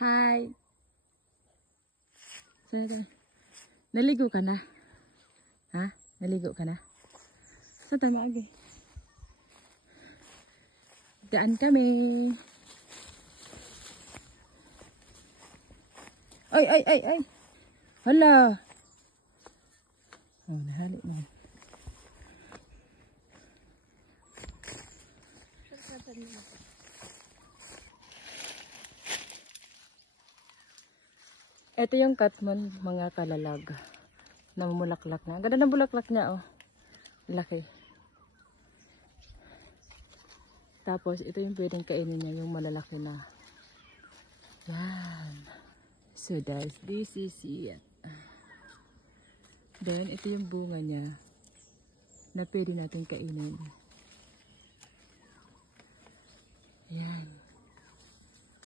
Hi. Naligo ka na? Ha? Naligo ka na? Sa tama agi. Daan kami. Ay, ay, ay, ay. Hala. Oh, nahali na. Ito yung katman, mga kalalag. Namumulaklak na. Ganda ng bulaklak niya, oh. Laki. Tapos, ito yung pwedeng kainin niya, yung malalaki na. Yan. So, guys, this is it. Then, ito yung bunga niya na pwede natin kainin. Yan.